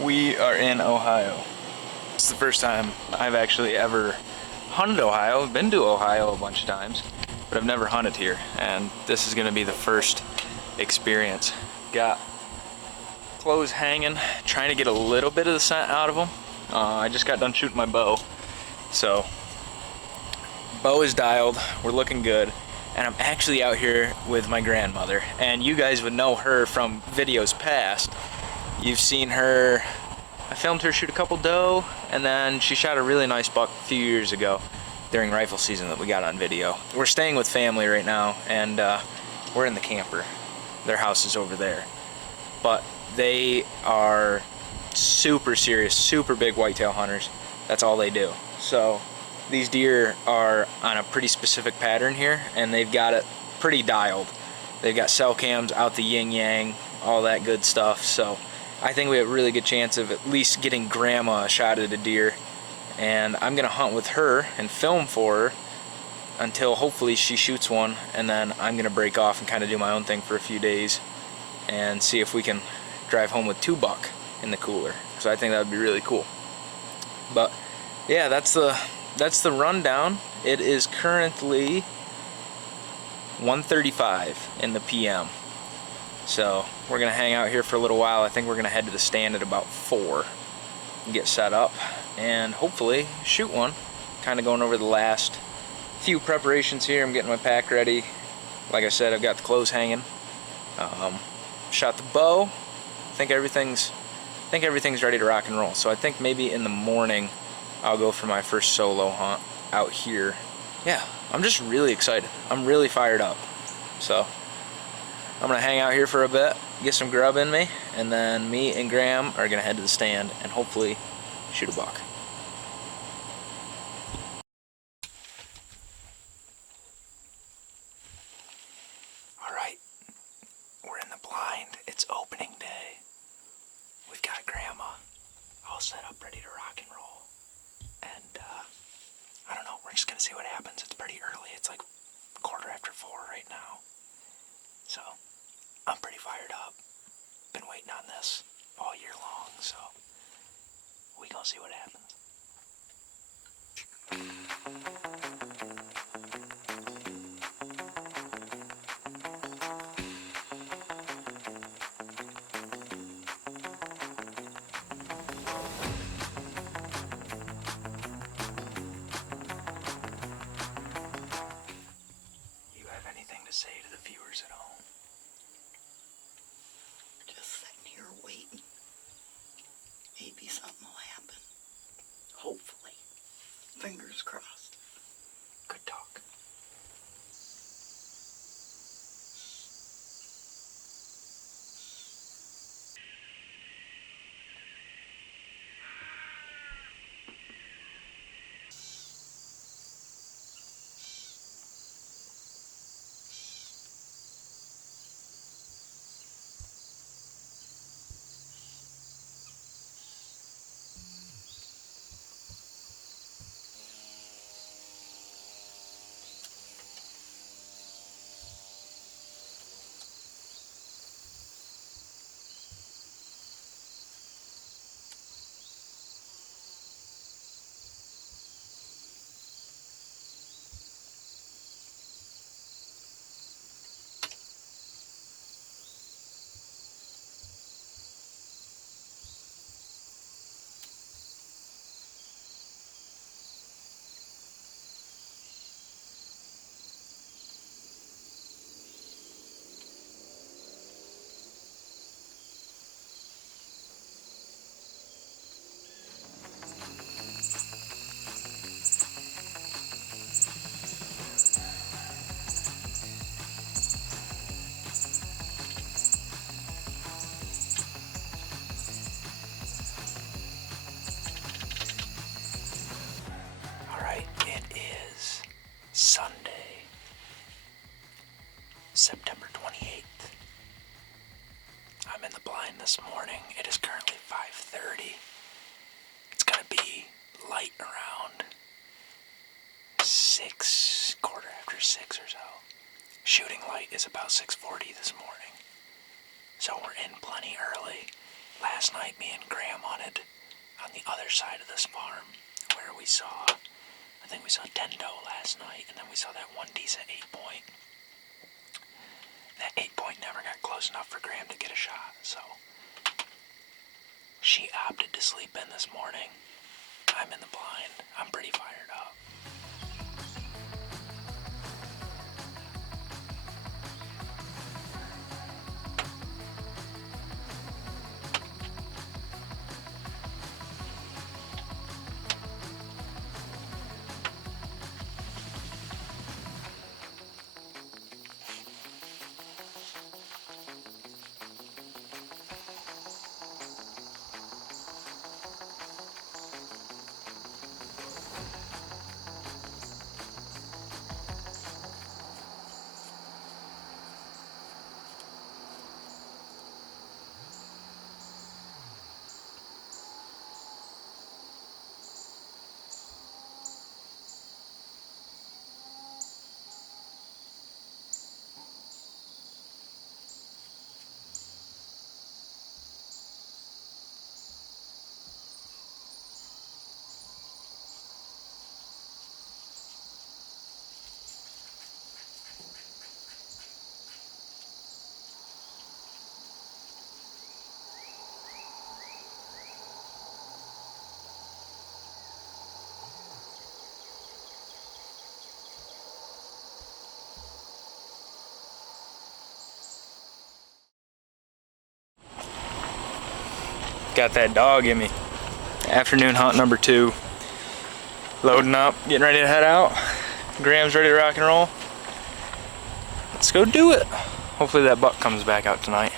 We are in Ohio. It's the first time I've actually ever hunted Ohio. I've been to Ohio a bunch of times, but I've never hunted here, and this is gonna be the first experience. Got clothes hanging, trying to get a little bit of the scent out of them. I just got done shooting my bow, so bow is dialed, we're looking good, and I'm actually out here with my grandmother, and you guys would know her from videos past. You've seen her, I filmed her shoot a couple doe, and then she shot a really nice buck a few years ago during rifle season that we got on video. We're staying with family right now, and we're in the camper. Their house is over there. But they are super serious, super big whitetail hunters. That's all they do. So these deer are on a pretty specific pattern here, and they've got it pretty dialed. They've got cell cams out the yin yang, all that good stuff. So I think we have a really good chance of at least getting grandma a shot at a deer. And I'm gonna hunt with her and film for her until hopefully she shoots one, and then I'm gonna break off and kind of do my own thing for a few days and see if we can drive home with 2 buck in the cooler. So I think that would be really cool. But yeah, that's the rundown. It is currently 1:35 in the PM. So we're gonna hang out here for a little while. I think we're gonna head to the stand at about 4 and get set up and hopefully shoot one. Kind of going over the last few preparations here. I'm getting my pack ready. Like I said, I've got the clothes hanging. Shot the bow. I think everything's ready to rock and roll. So I think maybe in the morning I'll go for my first solo hunt out here. Yeah, I'm just really excited. I'm really fired up. So I'm gonna hang out here for a bit, get some grub in me, and then me and Graham are gonna head to the stand and hopefully shoot a buck. All right, we're in the blind. It's opening day. We've got Grandma all set up, ready to rock and roll. And I don't know, we're just gonna see what happens. It's pretty early. It's like 4:15 right now. So I'm pretty fired up. Been waiting on this all year long, so we gonna see what happens. You have anything to say to the viewers at home? Just sitting here waiting. Maybe something will happen. Hopefully. Fingers crossed. Good talk. Sunday, September 28th. I'm in the blind this morning. It is currently 5:30. It's gonna be light around 6, quarter after 6 or so. Shooting light is about 6:40 this morning. So we're in plenty early. Last night, me and Graham hunted on the other side of this farm, where we saw, I think we saw 10 doe last night, and then we saw that one decent 8-point. That 8-point never got close enough for Graham to get a shot, so she opted to sleep in this morning. I'm in the blind. I'm pretty fired up. Got that dog in me. Afternoon hunt number 2. Loading up, getting ready to head out. Graham's ready to rock and roll. Let's go do it. Hopefully that buck comes back out tonight.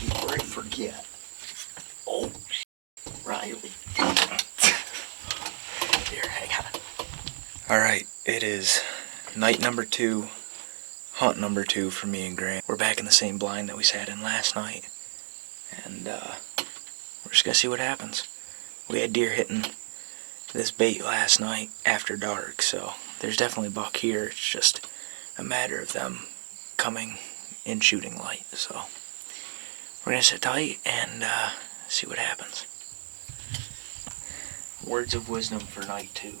Before I forget. Oh, Riley. Here, hang on. Alright, it is night number 2, hunt number 2 for me and Graham. We're back in the same blind that we sat in last night. And we're just gonna see what happens. We had deer hitting this bait last night after dark, so there's definitely buck here. It's just a matter of them coming in shooting light, so we're gonna sit tight and see what happens. Words of wisdom for night 2.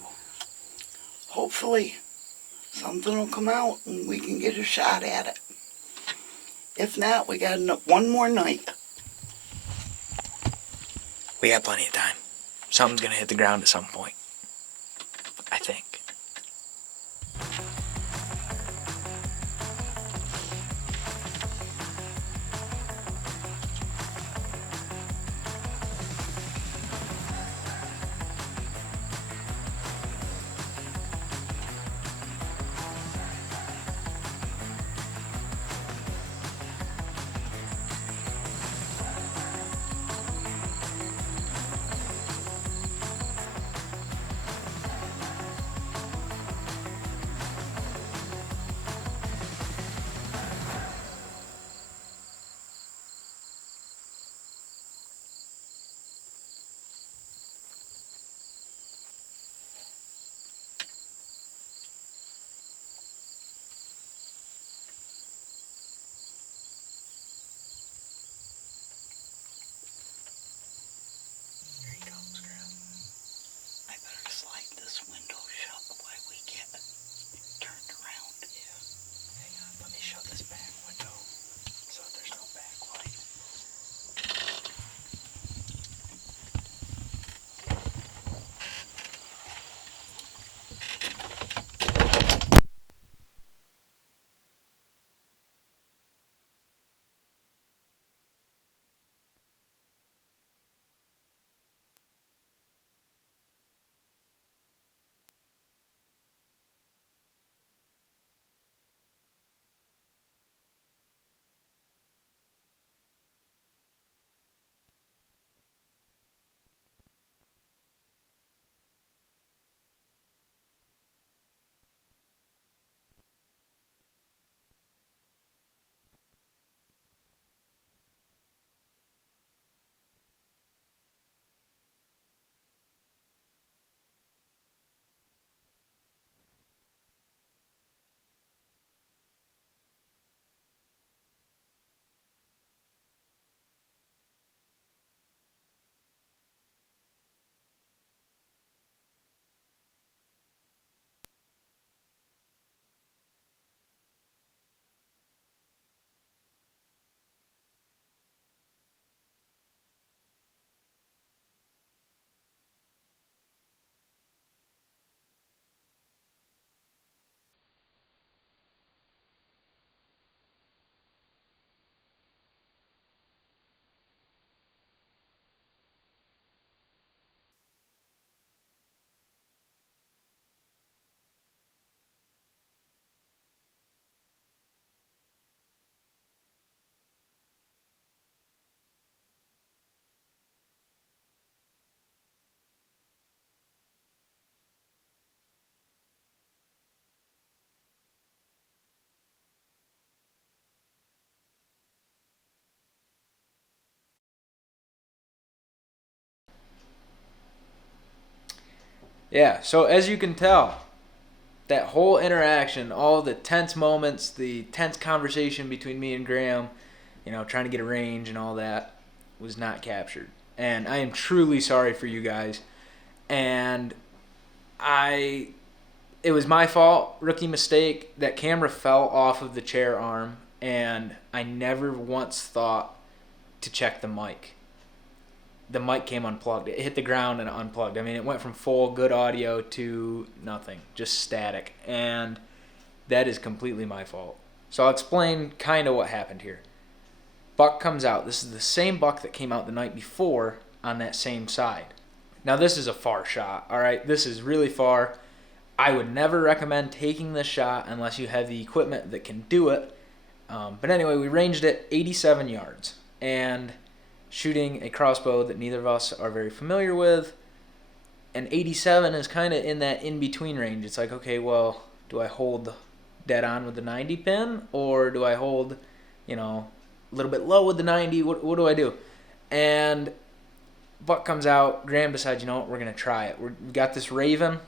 Hopefully something will come out and we can get a shot at it. If not, we got one more night. We got plenty of time. Something's gonna hit the ground at some point, I think. Yeah, so as you can tell, that whole interaction, all the tense moments, the tense conversation between me and Graham, trying to get a range and all that, was not captured. And I am truly sorry for you guys. And it was my fault, rookie mistake. That camera fell off of the chair arm, and I never once thought to check the mic. The mic came unplugged. It hit the ground and unplugged. I mean, it went from full good audio to nothing, just static. And that is completely my fault. So I'll explain kind of what happened here. Buck comes out. This is the same buck that came out the night before on that same side. Now, this is a far shot, all right? This is really far. I would never recommend taking this shot unless you have the equipment that can do it. But anyway, we ranged it 87 yards. And shooting a crossbow that neither of us are very familiar with, and 87 is kind of in that in-between range. It's like, okay, well, do I hold dead on with the 90 pin, or do I hold, a little bit low with the 90? What do I do? And Buck comes out. Graham decides, we're going to try it. We got this Raven.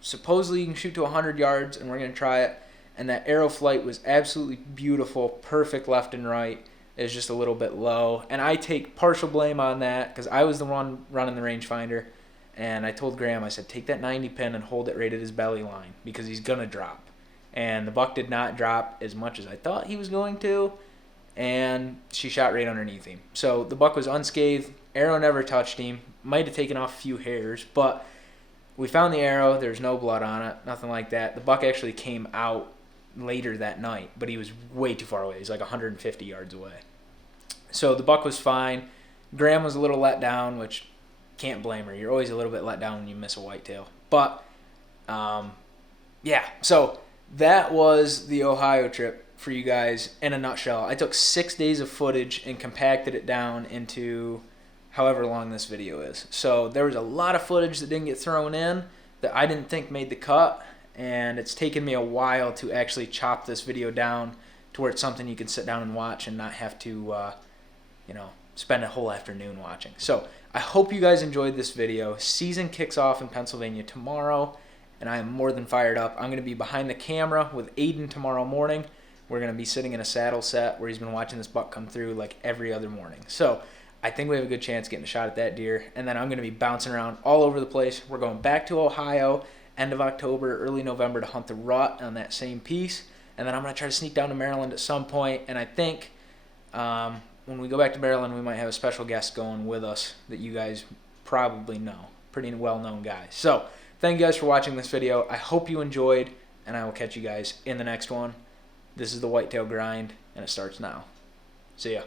Supposedly you can shoot to 100 yards, and we're going to try it. And that arrow flight was absolutely beautiful, perfect left and right. Is just a little bit low, and I take partial blame on that because I was the one running the rangefinder, and I told Graham, I said, take that 90 pin and hold it right at his belly line because he's gonna drop. And the buck did not drop as much as I thought he was going to, and she shot right underneath him. So the buck was unscathed. Arrow never touched him. Might have taken off a few hairs, but we found the arrow. There's no blood on it, nothing like that. The buck actually came out later that night, but he was way too far away. He's like 150 yards away. So the buck was fine. Graham was a little let down, which can't blame her. You're always a little bit let down when you miss a whitetail. But, yeah. So that was the Ohio trip for you guys in a nutshell. I took 6 days of footage and compacted it down into however long this video is. So there was a lot of footage that didn't get thrown in that I didn't think made the cut. And it's taken me a while to actually chop this video down to where it's something you can sit down and watch and not have to spend a whole afternoon watching. So I hope you guys enjoyed this video. Season kicks off in Pennsylvania tomorrow, and I am more than fired up. I'm going to be behind the camera with Aiden tomorrow morning. We're going to be sitting in a saddle set where he's been watching this buck come through like every other morning. So I think we have a good chance getting a shot at that deer, and then I'm going to be bouncing around all over the place. We're going back to Ohio end of October, early November to hunt the rut on that same piece, and then I'm going to try to sneak down to Maryland at some point, and I think when we go back to Maryland, we might have a special guest going with us that you guys probably know. Pretty well-known guys. So, thank you guys for watching this video. I hope you enjoyed, and I will catch you guys in the next one. This is the Whitetail Grind, and it starts now. See ya.